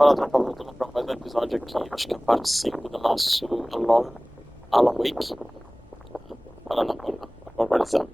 Fala, tropa, voltando para mais um episódio aqui, acho que é a parte 5 do nosso Alan Wake. Falando a barbarizar.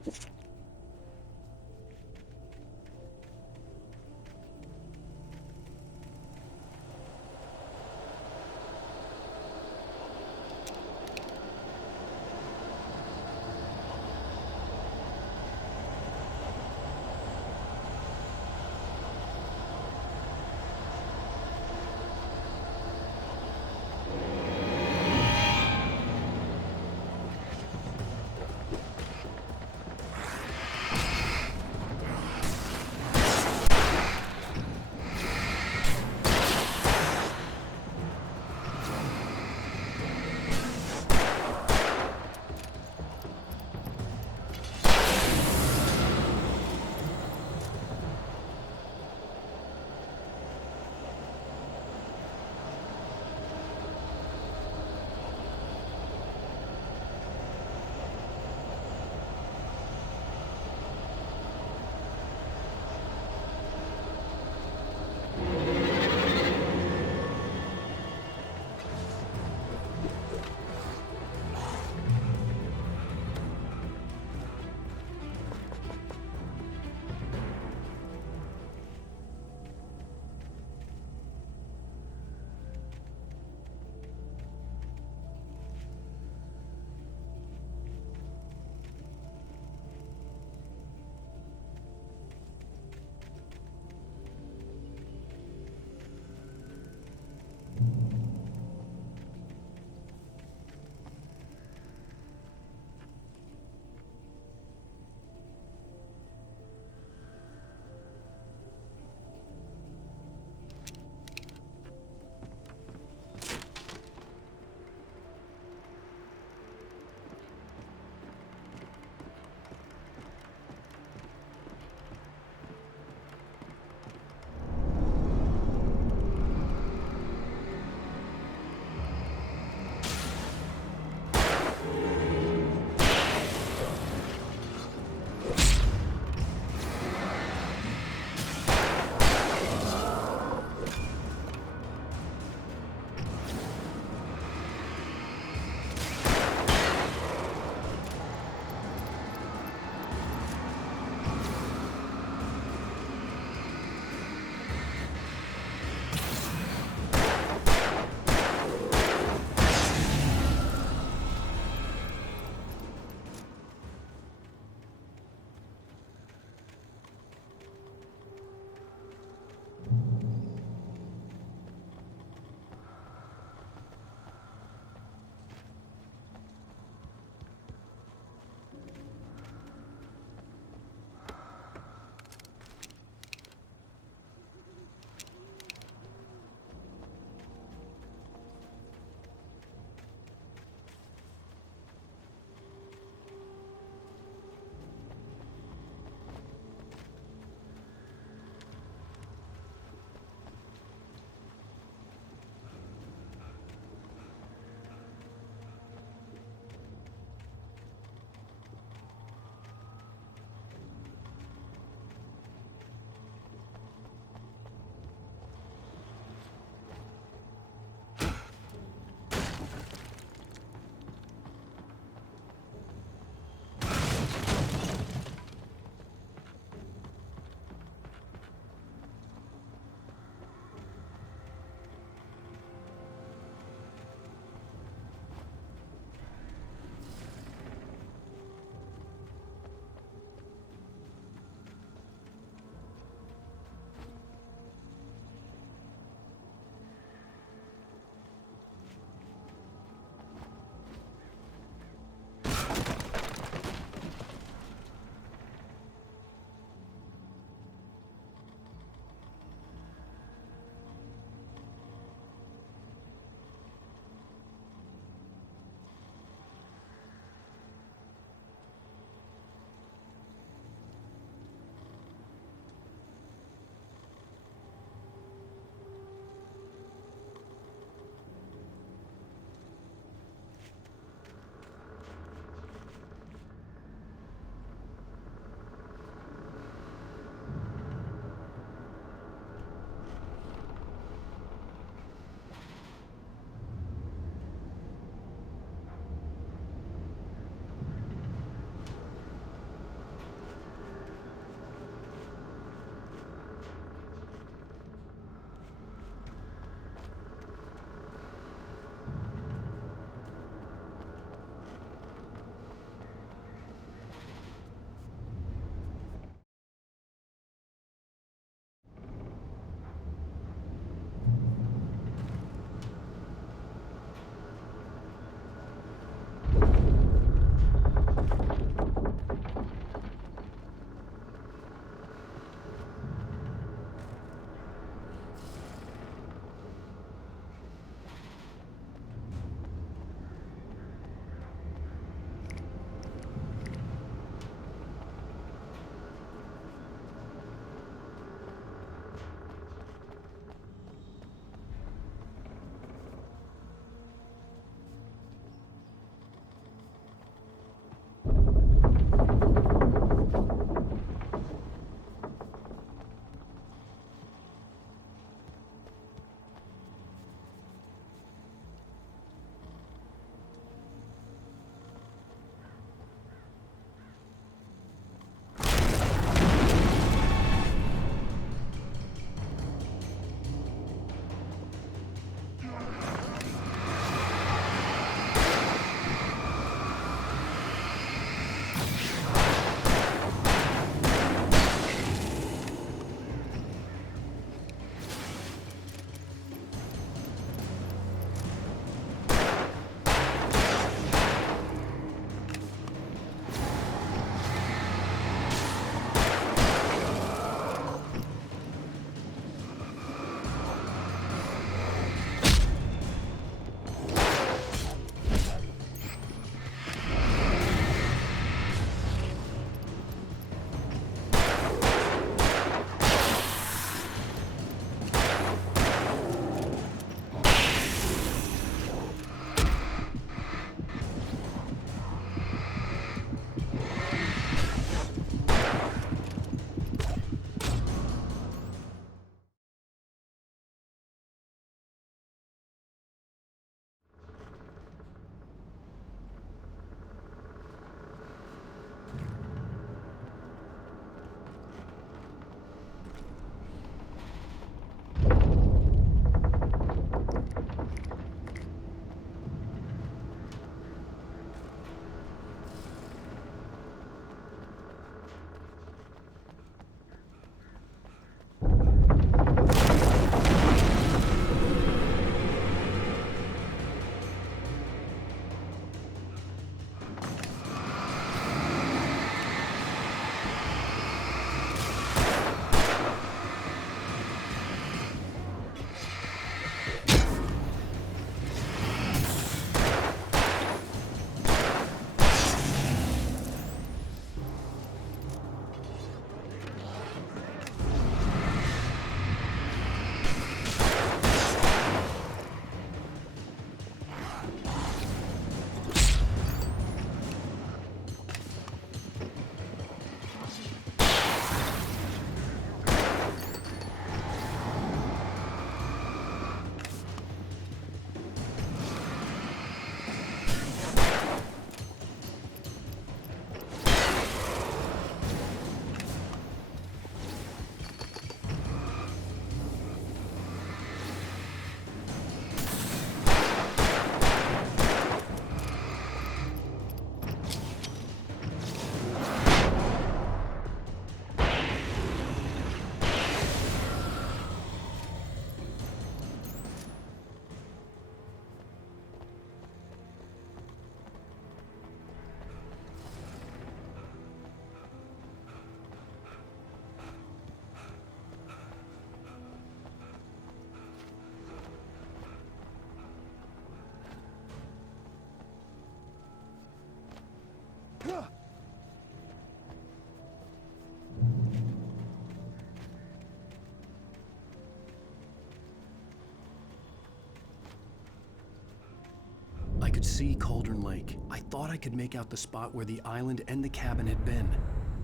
see Cauldron Lake. I thought I could make out the spot where the island and the cabin had been.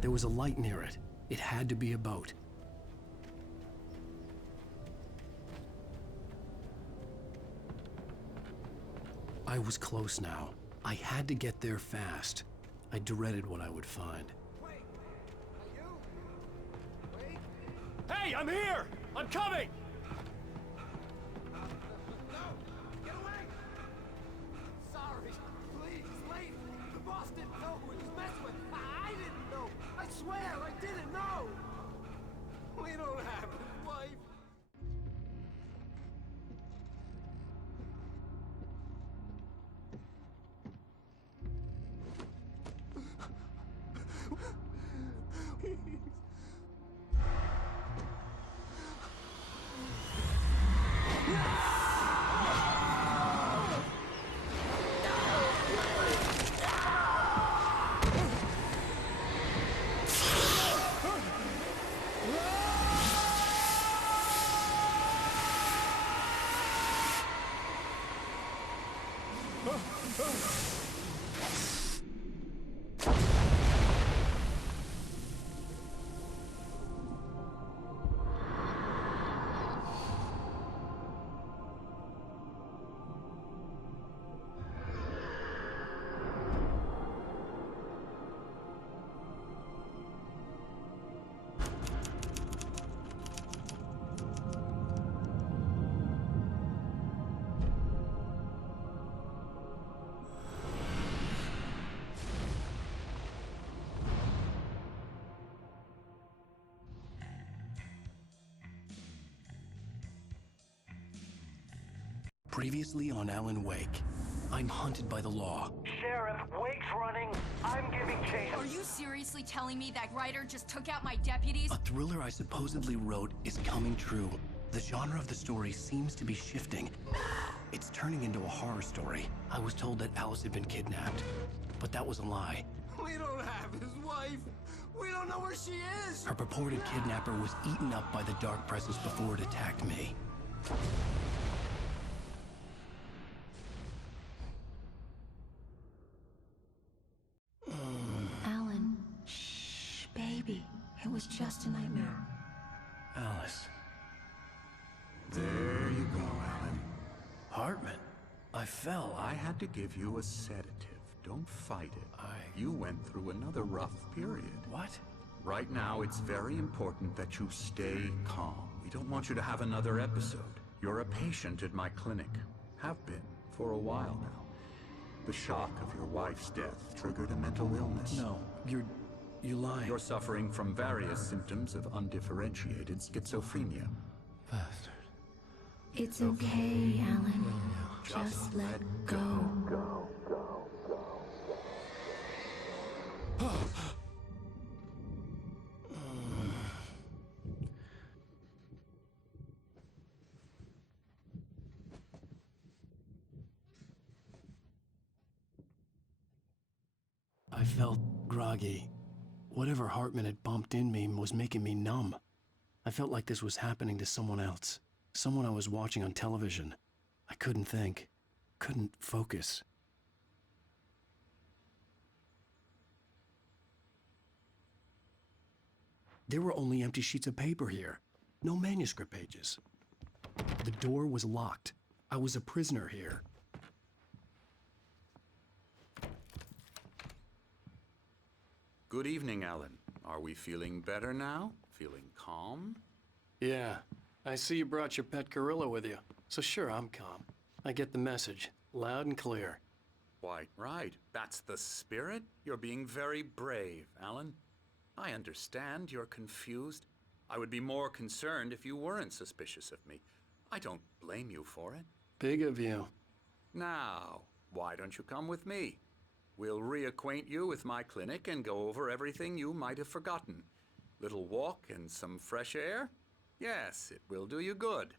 There was a light near it. It had to be a boat. I was close now. I had to get there fast. I dreaded what I would find. Wait! Are you? Wait! Hey, I'm here! I'm coming! No! Get away! Sorry. Please, late. The boss didn't know who he was messing with. I didn't know. I swear I didn't know. We don't have his wife. Previously on Alan Wake, I'm hunted by the law. Sheriff, Wake's running. I'm giving chase. Are you seriously telling me that writer just took out my deputies? A thriller I supposedly wrote is coming true. The genre of the story seems to be shifting. It's turning into a horror story. I was told that Alice had been kidnapped, but that was a lie. We don't have his wife. We don't know where she is. Her purported kidnapper was eaten up by the dark presence before it attacked me. Alan, shh, baby. It was just a nightmare. Alice. There you go, Alan. Hartman. I fell. I had to give you a sedative. Don't fight it. You went through another rough period. What? Right now, it's very important that you stay calm. We don't want you to have another episode. You're a patient at my clinic. Have been for a while now. The shock of your wife's death triggered a mental illness. No, you lying. You're suffering from various symptoms of undifferentiated schizophrenia. Bastard. It's okay, Alan. Just let go. I felt groggy. Whatever Hartman had bumped in me was making me numb. I felt like this was happening to someone else. Someone I was watching on television. I couldn't think. Couldn't focus. There were only empty sheets of paper here. No manuscript pages. The door was locked. I was a prisoner here. Good evening, Alan. Are we feeling better now? Feeling calm? Yeah, I see you brought your pet gorilla with you. So sure, I'm calm. I get the message, loud and clear. Quite right. That's the spirit. You're being very brave, Alan. I understand you're confused. I would be more concerned if you weren't suspicious of me. I don't blame you for it. Big of you. Now, why don't you come with me? We'll reacquaint you with my clinic and go over everything you might have forgotten. Little walk and some fresh air? Yes, it will do you good.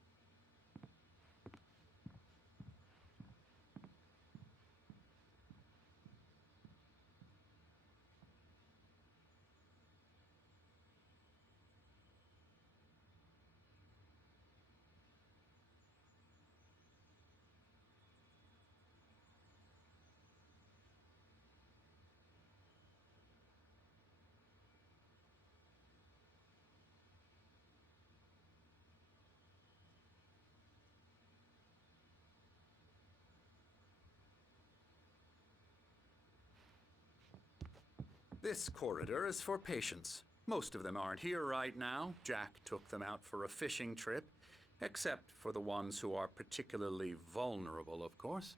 This corridor is for patients. Most of them aren't here right now. Jack took them out for a fishing trip, except for the ones who are particularly vulnerable, of course.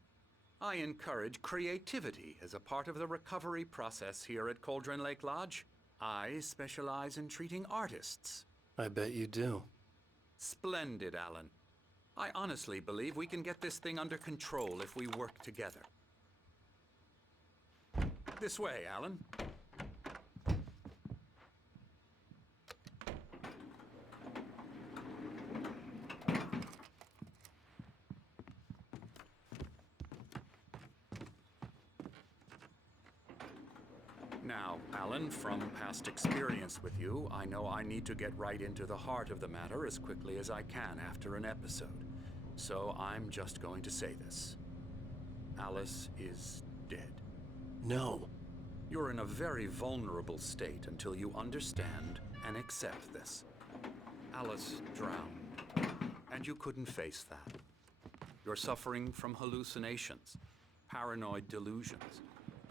I encourage creativity as a part of the recovery process here at Cauldron Lake Lodge. I specialize in treating artists. I bet you do. Splendid, Alan. I honestly believe we can get this thing under control if we work together. This way, Alan. Now, Alan, from past experience with you, I know I need to get right into the heart of the matter as quickly as I can after an episode. So I'm just going to say this. Alice is dead. No. You're in a very vulnerable state until you understand and accept this. Alice drowned, and you couldn't face that. You're suffering from hallucinations, paranoid delusions,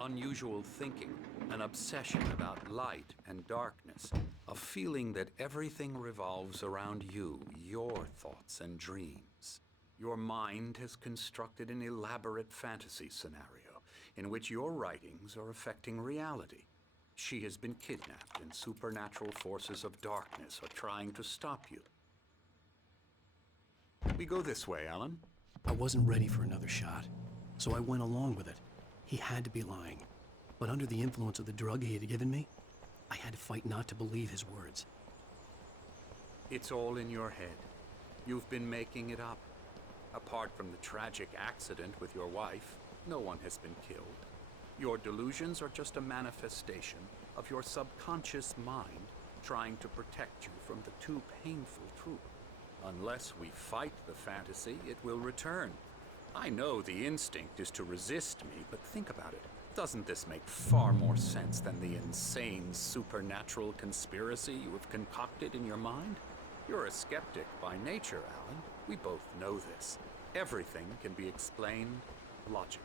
unusual thinking, an obsession about light and darkness, a feeling that everything revolves around you, your thoughts and dreams. Your mind has constructed an elaborate fantasy scenario in which your writings are affecting reality. She has been kidnapped and supernatural forces of darkness are trying to stop you. We go this way, Alan. I wasn't ready for another shot, so I went along with it. He had to be lying. But under the influence of the drug he had given me, I had to fight not to believe his words. It's all in your head. You've been making it up. Apart from the tragic accident with your wife, no one has been killed. Your delusions are just a manifestation of your subconscious mind trying to protect you from the too painful truth. Unless we fight the fantasy, it will return. I know the instinct is to resist me, but think about it. Doesn't this make far more sense than the insane supernatural conspiracy you have concocted in your mind? You're a skeptic by nature, Alan. We both know this. Everything can be explained logically.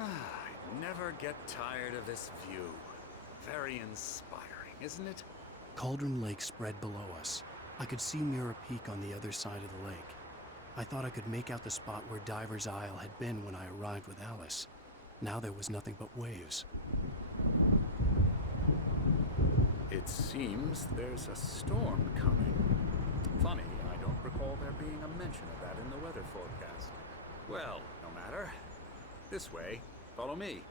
I never get tired of this view. Very inspiring, isn't it? Cauldron Lake spread below us. I could see Mirror Peak on the other side of the lake. I thought I could make out the spot where Diver's Isle had been when I arrived with Alice. Now there was nothing but waves. It seems there's a storm coming. Funny, I don't recall there being a mention of that in the weather forecast. Well, no matter. This way. Follow me.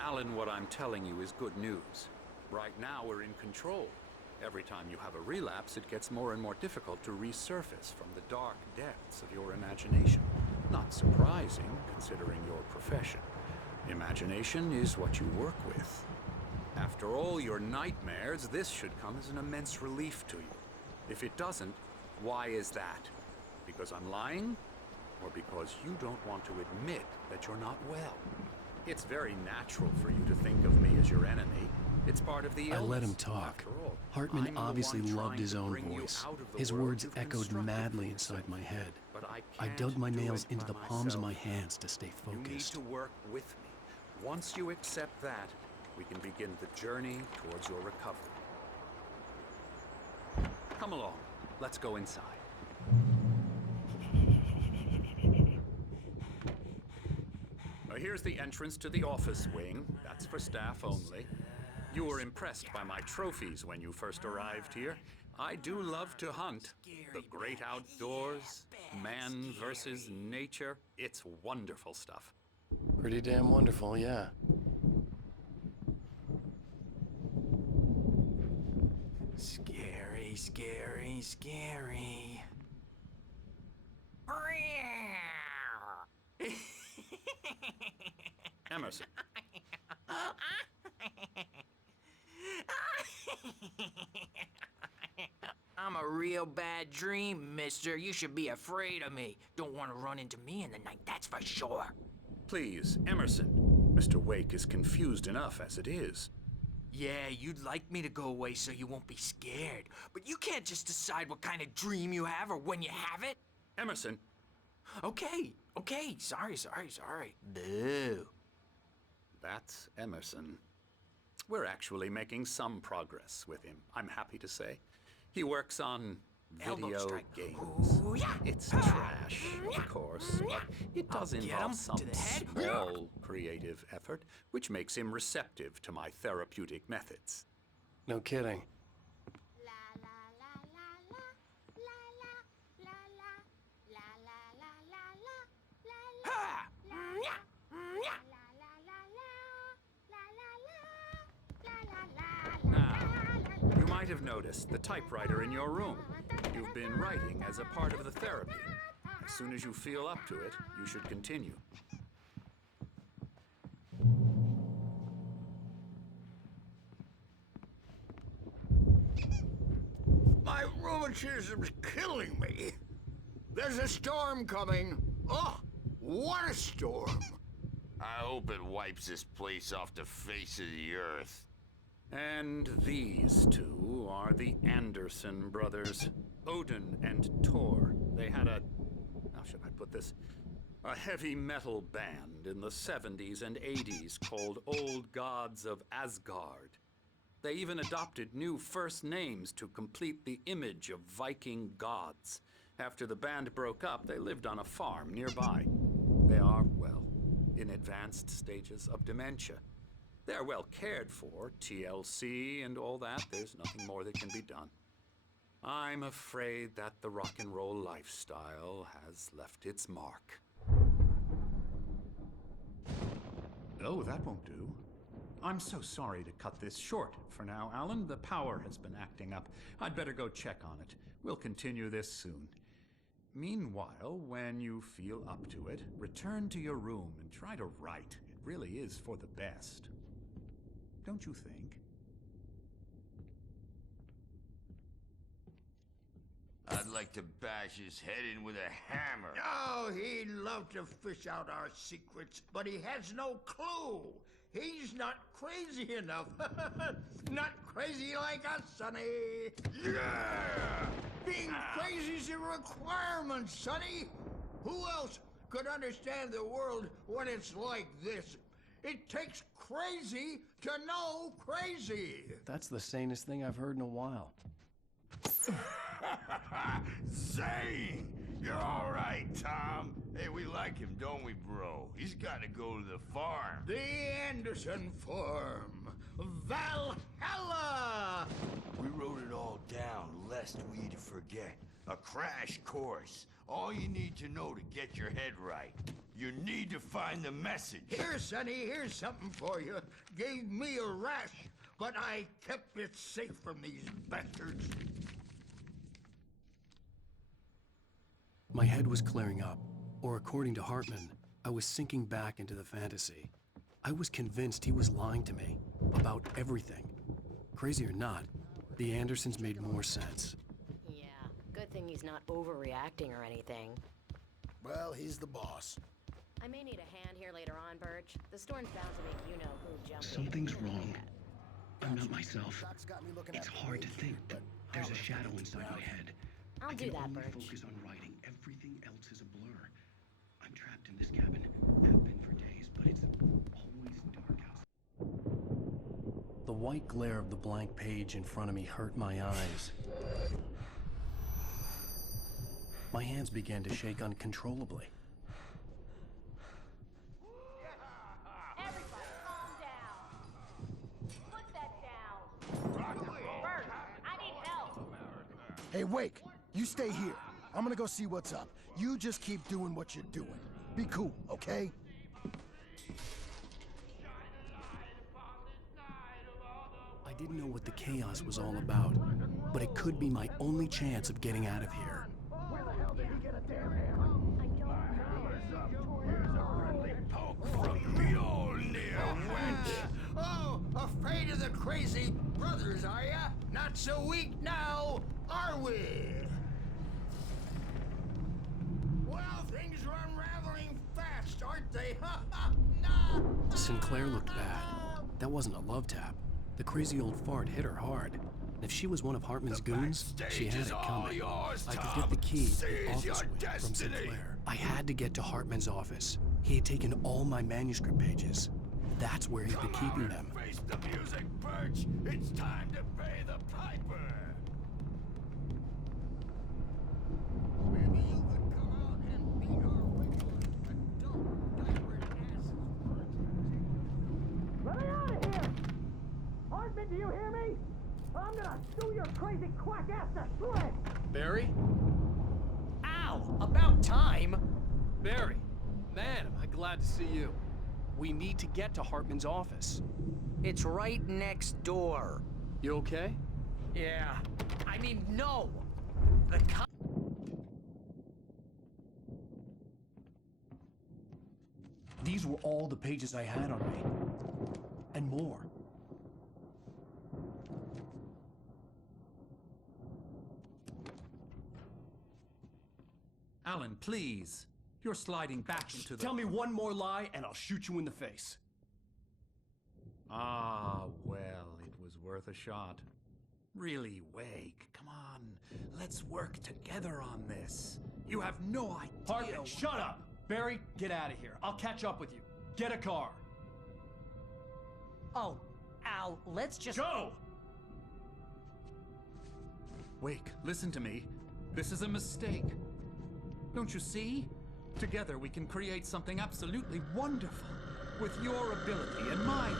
Alan, what I'm telling you is good news. Right now we're in control. Every time you have a relapse, it gets more and more difficult to resurface from the dark depths of your imagination. Not surprising, considering your profession. Imagination is what you work with. After all your nightmares, this should come as an immense relief to you. If it doesn't, why is that? Because I'm lying? Or because you don't want to admit that you're not well? It's very natural for you to think of me as your enemy. It's part of the illness. I let him talk. Hartman obviously loved his own voice. His words echoed madly inside my head. I dug my nails into the palms of my hands to stay focused. You need to work with me. Once you accept that, we can begin the journey towards your recovery. Come along. Let's go inside. Now here's the entrance to the office wing. That's for staff only. You were impressed by my trophies when you first arrived here. I do love to hunt. The great outdoors, man versus nature. It's wonderful stuff. Pretty damn wonderful, yeah. Scary, scary, scary. Emerson. I'm a real bad dream, mister. You should be afraid of me. Don't want to run into me in the night, that's for sure. Please, Emerson. Mr. Wake is confused enough as it is. Yeah, you'd like me to go away so you won't be scared. But you can't just decide what kind of dream you have or when you have it. Emerson, Okay, sorry. Boo. that's Emerson. We're actually making some progress with him, I'm happy to say. He works on Elbow video strike. games. Ooh, yeah. It's trash, of course, but it does Get involve him some to the head. small creative effort, which makes him receptive to my therapeutic methods. No kidding. Ha! You might have noticed the typewriter in your room. You've been writing as a part of the therapy. As soon as you feel up to it, you should continue. My rheumatism's killing me. There's a storm coming. Oh, what a storm. I hope it wipes this place off the face of the earth. And these two are the Anderson brothers, Odin and Tor. They had a, how should I put this? A heavy metal band in the 70s and 80s called Old Gods of Asgard. They even adopted new first names to complete the image of Viking gods. After the band broke up, they lived on a farm nearby. They are, well, in advanced stages of dementia. They're well cared for, TLC and all that. There's nothing more that can be done. I'm afraid that the rock and roll lifestyle has left its mark. Oh, that won't do. I'm so sorry to cut this short for now, Alan. The power has been acting up. I'd better go check on it. We'll continue this soon. Meanwhile, when you feel up to it, return to your room and try to write. It really is for the best. Don't you think? I'd like to bash his head in with a hammer. Oh, he'd love to fish out our secrets, but he has no clue. He's not crazy enough. Not crazy like us, Sonny. Yeah! Being crazy's a requirement, Sonny. Who else could understand the world when it's like this? It takes crazy to know crazy. That's the sanest thing I've heard in a while. Zane! You're all right, Tom. Hey, we like him, don't we, bro? He's got to go to the farm. The Anderson Farm. Valhalla! We wrote it all down lest we forget. A crash course. All you need to know to get your head right. You need to find the message. Here, Sonny, here's something for you. Gave me a rash, but I kept it safe from these bastards. My head was clearing up, or according to Hartman, I was sinking back into the fantasy. I was convinced he was lying to me about everything. Crazy or not, the Andersons made more sense. Yeah, good thing he's not overreacting or anything. Well, he's the boss. I may need a hand here later on, Birch. The storm's bound to make you-know-who jump. Something's wrong. I'm not myself. It's hard to think, but there's a shadow inside my head. I'll do that, Birch. I can only focus on writing. Everything else is a blur. I'm trapped in this cabin. Have been for days, but it's always dark outside. The white glare of the blank page in front of me hurt my eyes. My hands began to shake uncontrollably. Everybody, calm down. Put that down. Bert, I need help. Hey, Wake, you stay here. I'm gonna go see what's up. You just keep doing what you're doing. Be cool, okay? I didn't know what the chaos was all about, but it could be my only chance of getting out of here. Where the hell did he get a damn hammer? Oh, afraid of the crazy brothers, are ya? Not so weak now, are we? Well, things are unraveling fast, aren't they? Sinclair looked bad. That wasn't a love tap. The crazy old fart hit her hard. And if she was one of Hartman's goons, she had it coming. I could get the key to the office wing from Sinclair. I had to get to Hartman's office. He had taken all my manuscript pages. That's where he'd been keeping them. Face the music, Birch. It's time to pay the piper. Maybe you could come out and beat our wicked adult diapered asses for a Let me out of here! Hartman, do you hear me? I'm gonna sue your crazy quack ass to shreds! Barry? Ow! About time! Barry! Man, am I glad to see you. We need to get to Hartman's office. It's right next door. You okay? Yeah. I mean, no! These were all the pages I had on me. And more. Alan, please. You're sliding back into the... Tell me one more lie and I'll shoot you in the face. Ah, well, it was worth a shot. Really, Wake, come on. Let's work together on this. You have no idea... Hartman, shut up! Barry, get out of here. I'll catch up with you. Get a car. Oh, Al, let's just... Go! Wake, listen to me. This is a mistake. Don't you see? Together we can create something absolutely wonderful. With your ability and mine.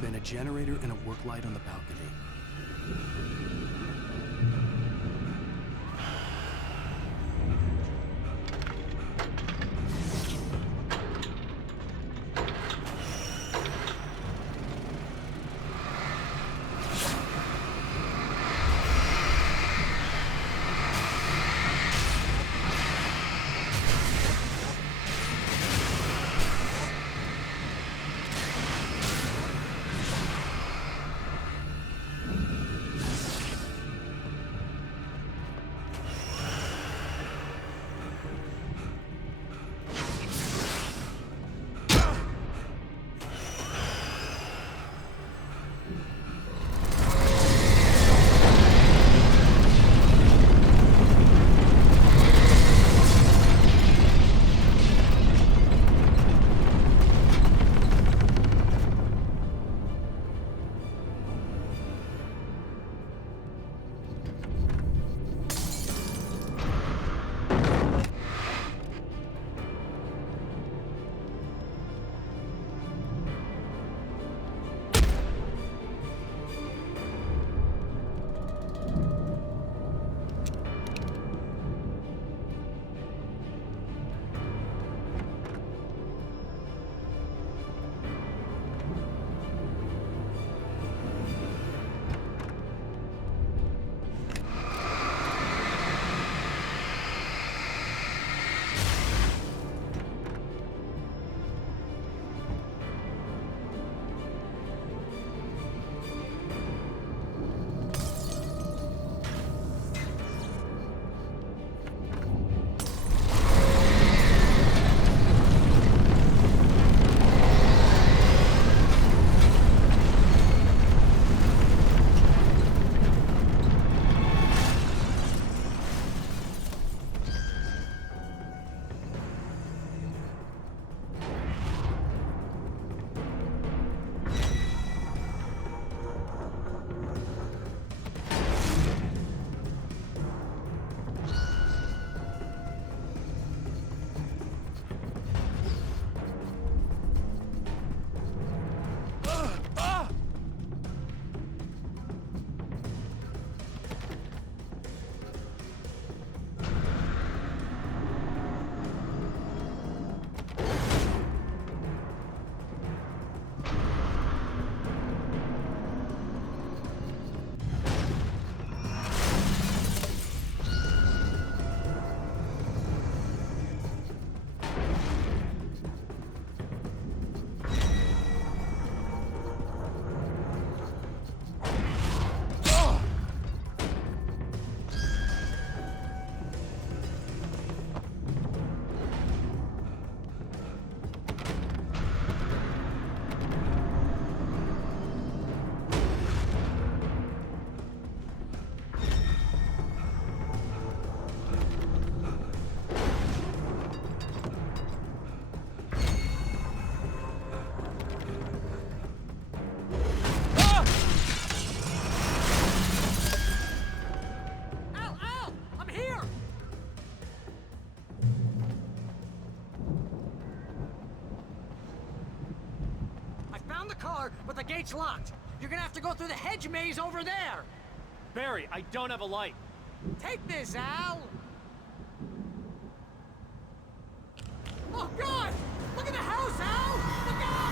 Been a generator and a work light on the balcony. the car, but the gate's locked. You're gonna have to go through the hedge maze over there. Barry, I don't have a light. Take this, Al. Oh, God! Look at the house, Al! Look out!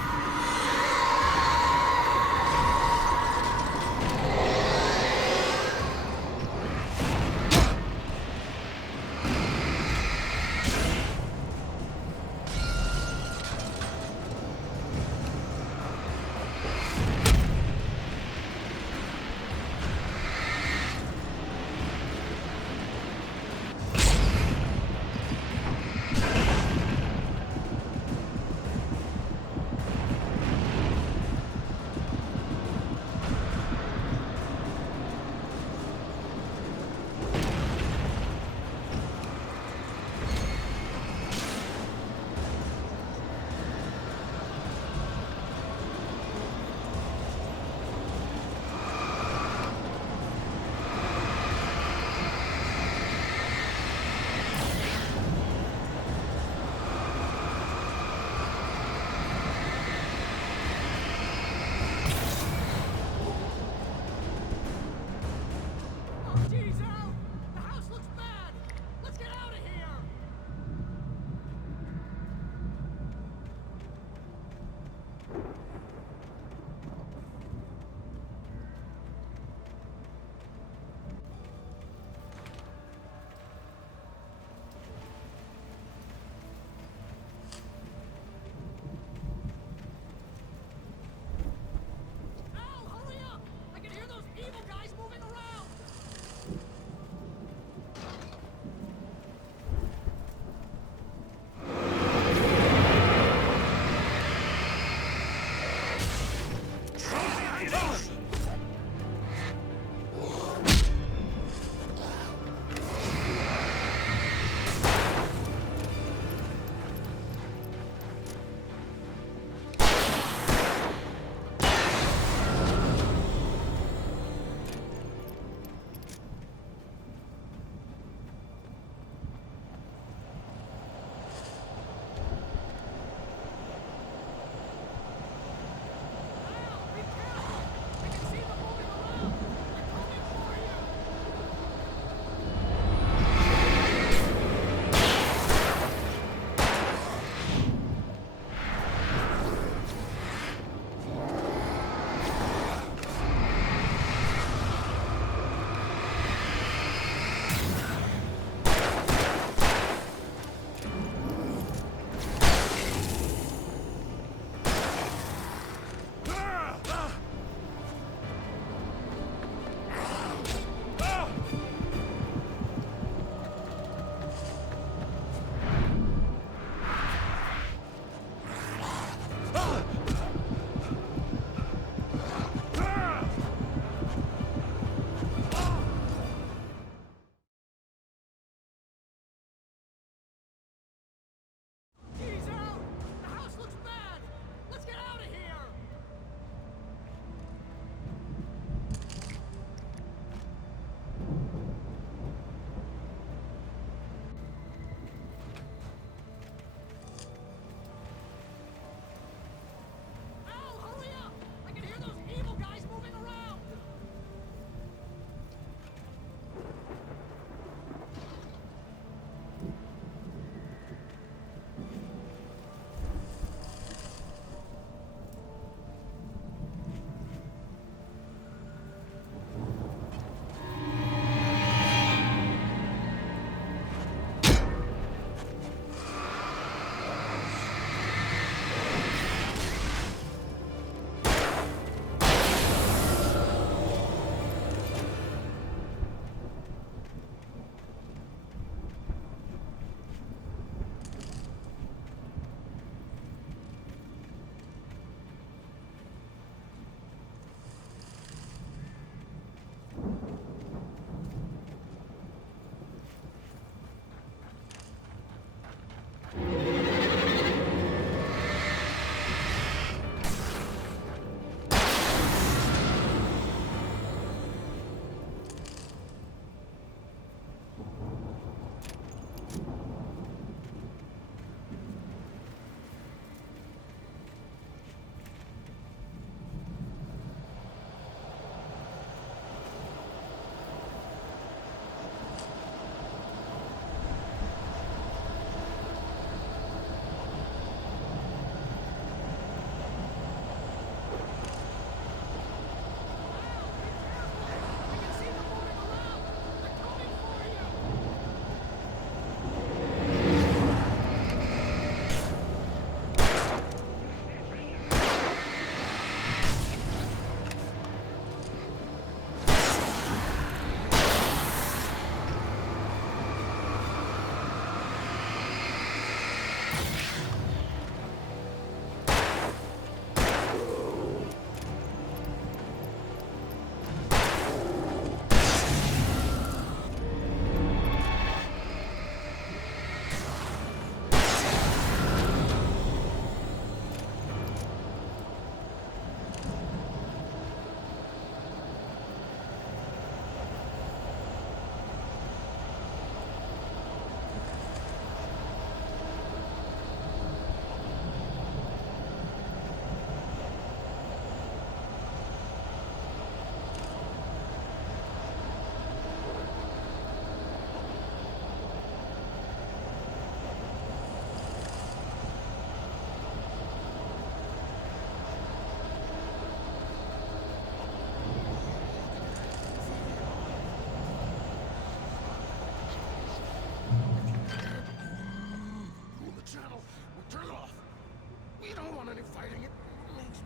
We don't want any fighting. It makes me...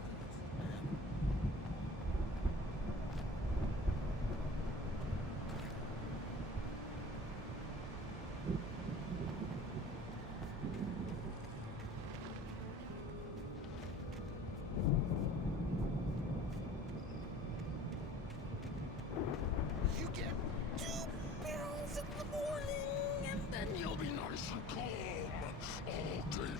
You get 2 pills in the morning, and then you'll be nice and calm all day.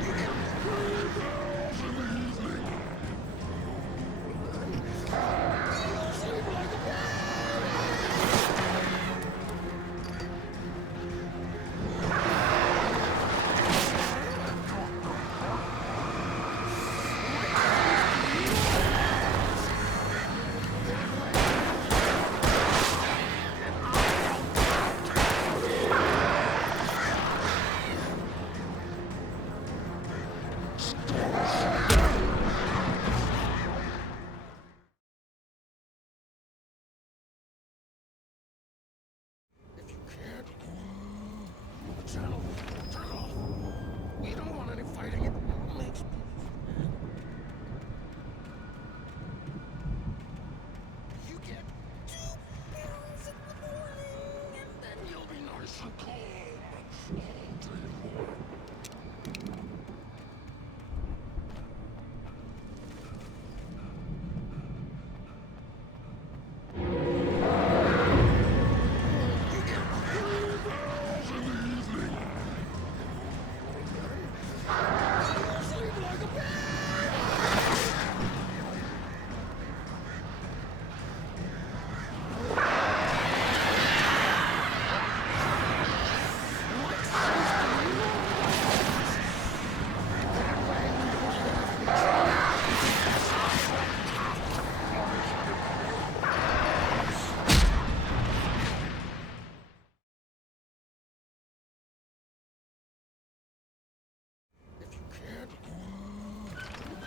You get 3 pills in the evening. You'll sleep like a channel. Turn it off. We don't want any fighting. It makes me... You get 2 pills in the morning, and then you'll be nice and calm all day long. You get 3 pills in the evening. You'll sleep like a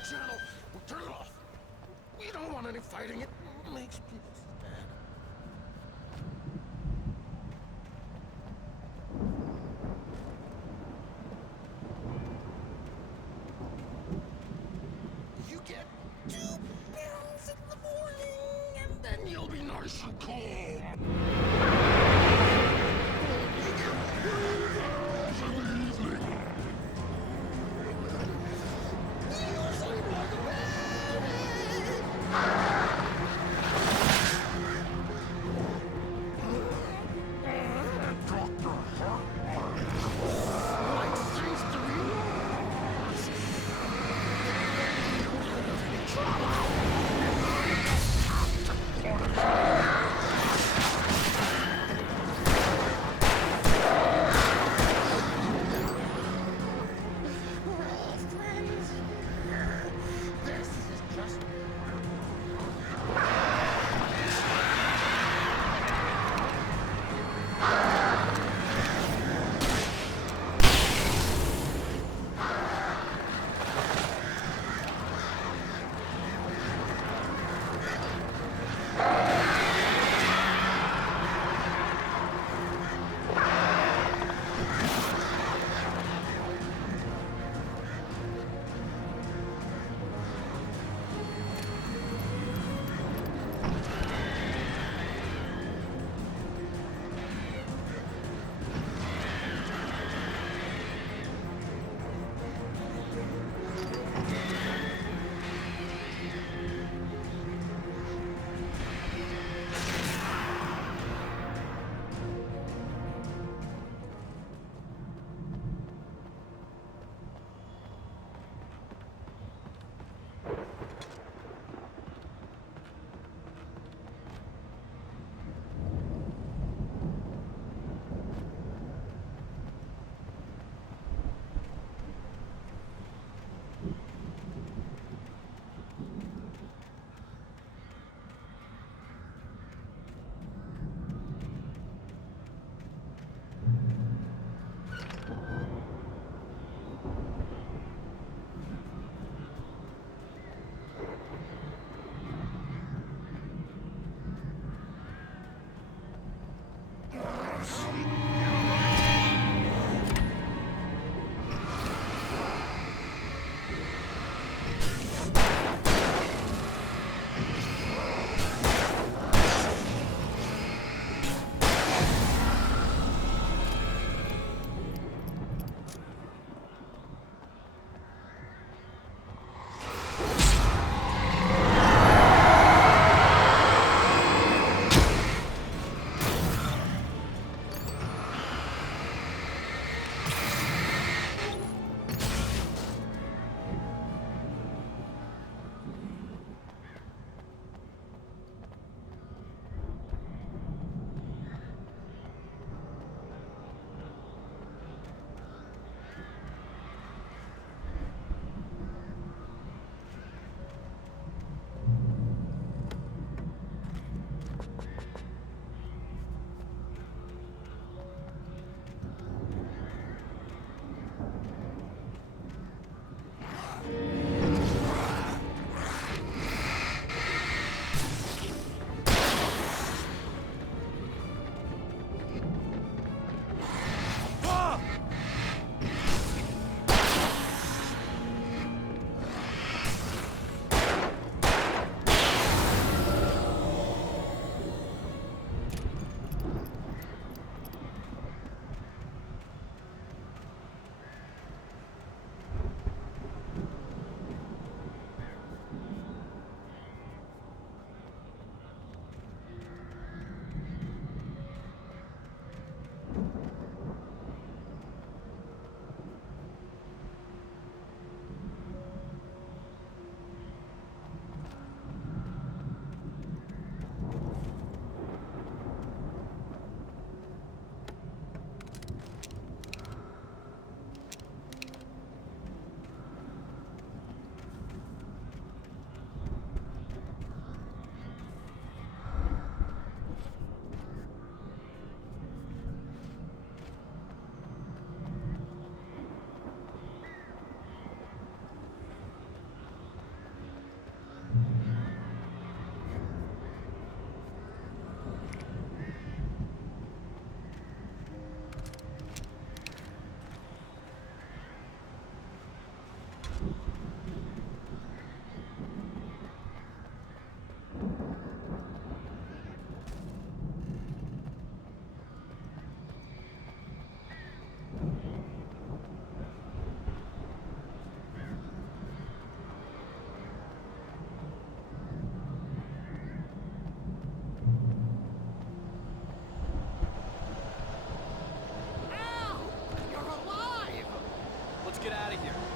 channel. Turn it off. We don't want any fighting. It makes people sad. You get 2 pills in the morning, and then you'll be nice and calm. You get 3 pills in the evening. You'll sleep like a Dr. Like things to be lost. Trauma.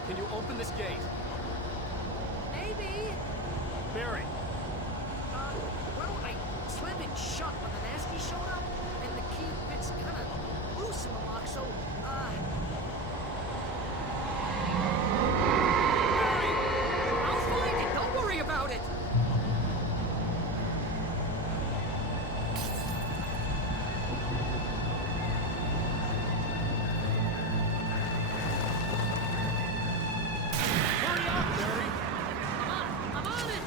can you open this gate? Maybe. Barry! Well, I slammed it shut when the nasty showed up, and the key fits kind of loose in the lock, so, Barry! I'll find it, don't worry about it! Hurry up, Barry! I'm on it!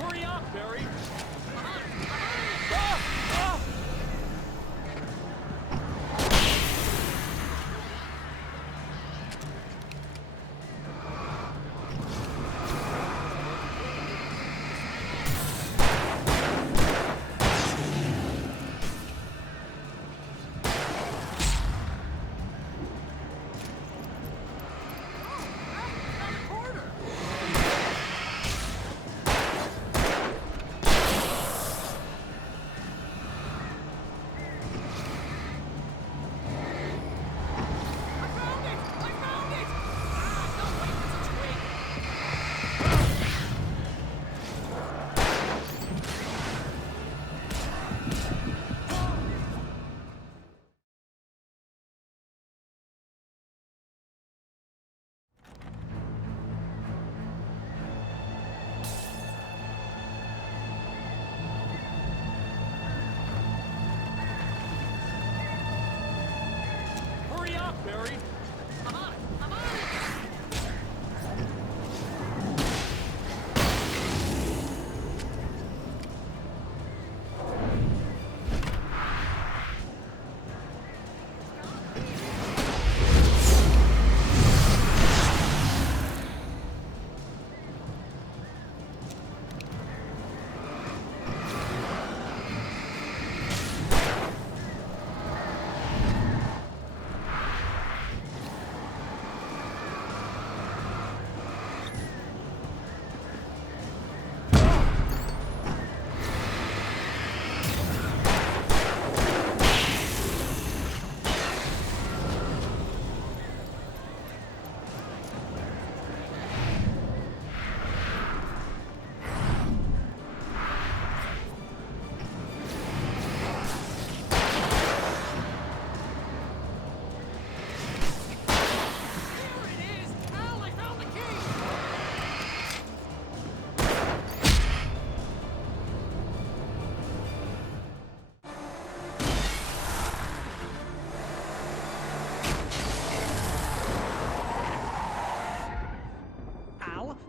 Hurry up, Barry! Hurry up, Barry! I'm on it!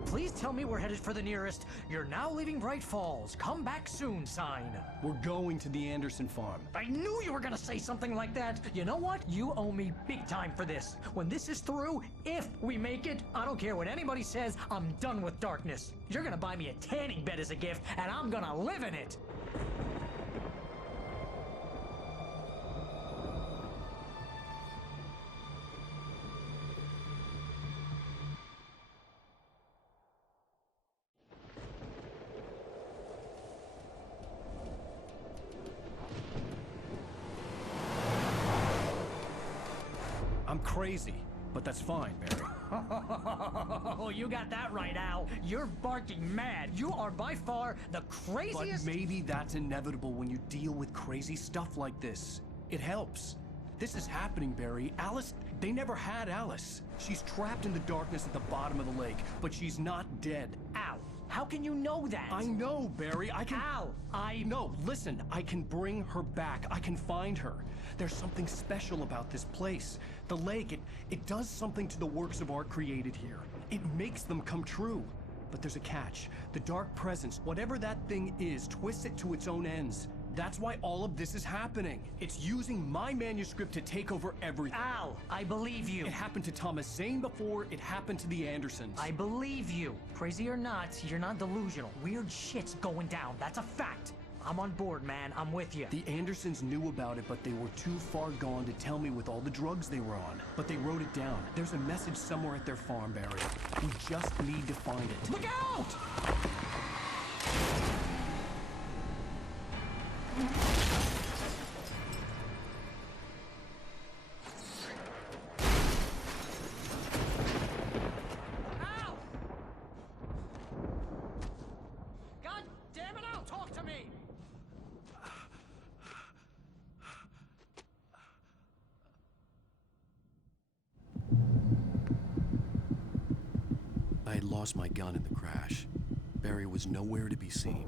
Please tell me we're headed for the nearest "You're now leaving Bright Falls. Come back soon" sign. We're going to the Anderson farm. I knew you were gonna say something like that. You know what? You owe me big time for this. When this is through, if we make it, I don't care what anybody says, I'm done with darkness. You're gonna buy me a tanning bed as a gift, and I'm gonna live in it. I'm crazy, but that's fine, Barry. Oh, you got that right, Al. You're barking mad. You are by far the craziest— But maybe that's inevitable when you deal with crazy stuff like this. It helps. This is happening, Barry. Alice, they never had Alice. She's trapped in the darkness at the bottom of the lake, but she's not dead. Al, how can you know that? I know, Barry. I can— Al, No, listen. I can bring her back. I can find her. There's something special about this place. The lake, it does something to the works of art created here. It makes them come true. But there's a catch. The dark presence, whatever that thing is, twists it to its own ends. That's why all of this is happening. It's using my manuscript to take over everything. Al, I believe you. It happened to Thomas Zane before, it happened to the Andersons. I believe you. Crazy or not, you're not delusional. Weird shit's going down. That's a fact. I'm on board, man. I'm with you. The Andersons knew about it, but they were too far gone to tell me with all the drugs they were on. But they wrote it down. There's a message somewhere at their farm, Barry. We just need to find it. Look out! God damn it, Al, talk to me! I had lost my gun in the crash. Barry was nowhere to be seen.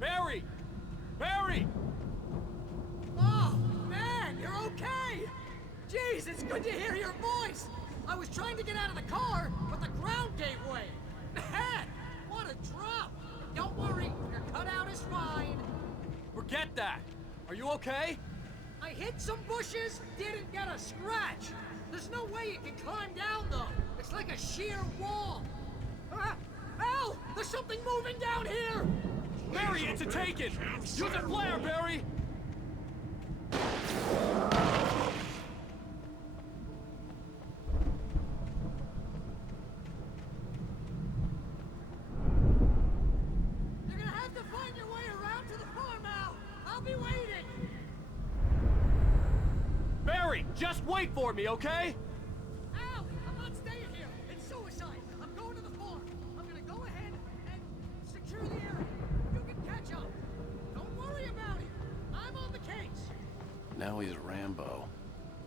Barry! Barry! Oh, man, you're okay! Jeez, it's good to hear your voice! I was trying to get out of the car, but the ground gave way! Man, what a drop! Don't worry, your cutout is fine. Forget that! Are you okay? I hit some bushes, didn't get a scratch! There's no way you can climb down, though! It's like a sheer wall! Al! There's something moving down here! Barry, it's a taken! Use a flare, Barry! You're gonna have to find your way around to the farm, Al! I'll be waiting! Barry, just wait for me, okay? Al! I'm not staying here! It's suicide! I'm going to the farm! I'm gonna go ahead and secure the area. You can catch up. Don't worry about it. I'm on the case. Now he's Rambo.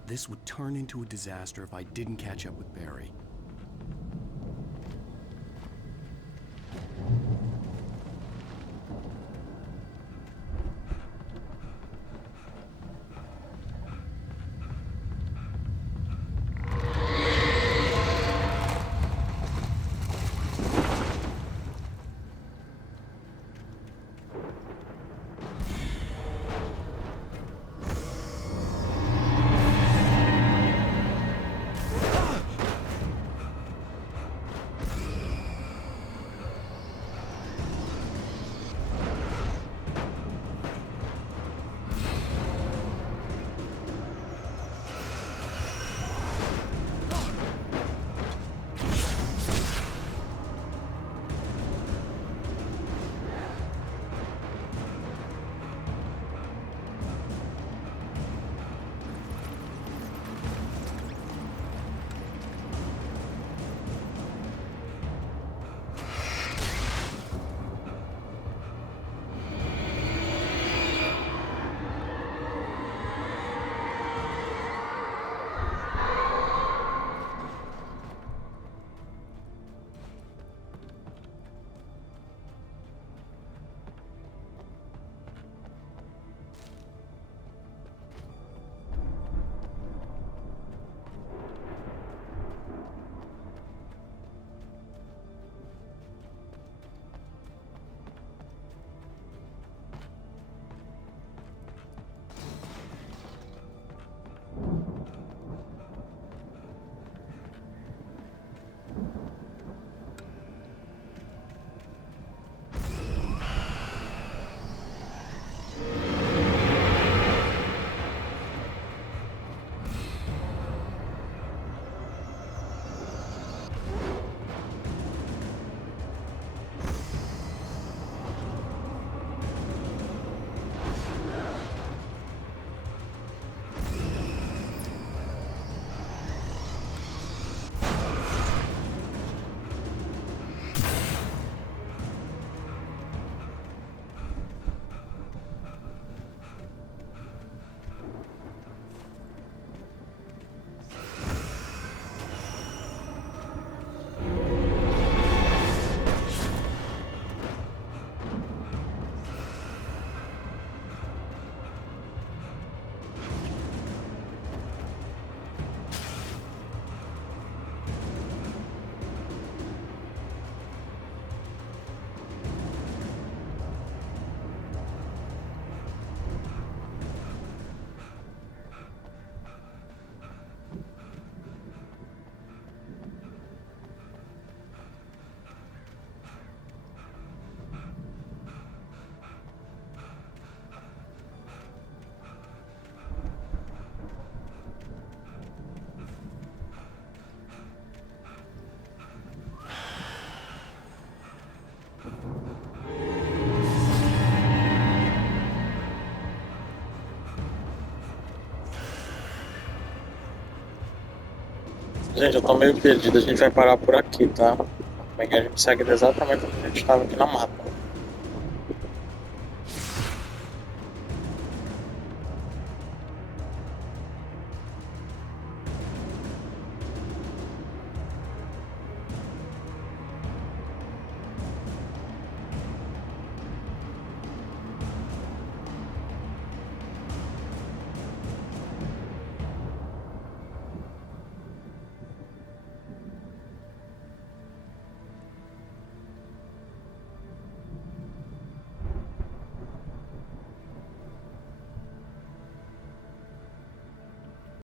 This would turn into a disaster if I didn't catch up with Barry. Gente, eu tô meio perdido, a gente vai parar por aqui, tá? Amanhã a gente segue exatamente onde a gente estava aqui na mata.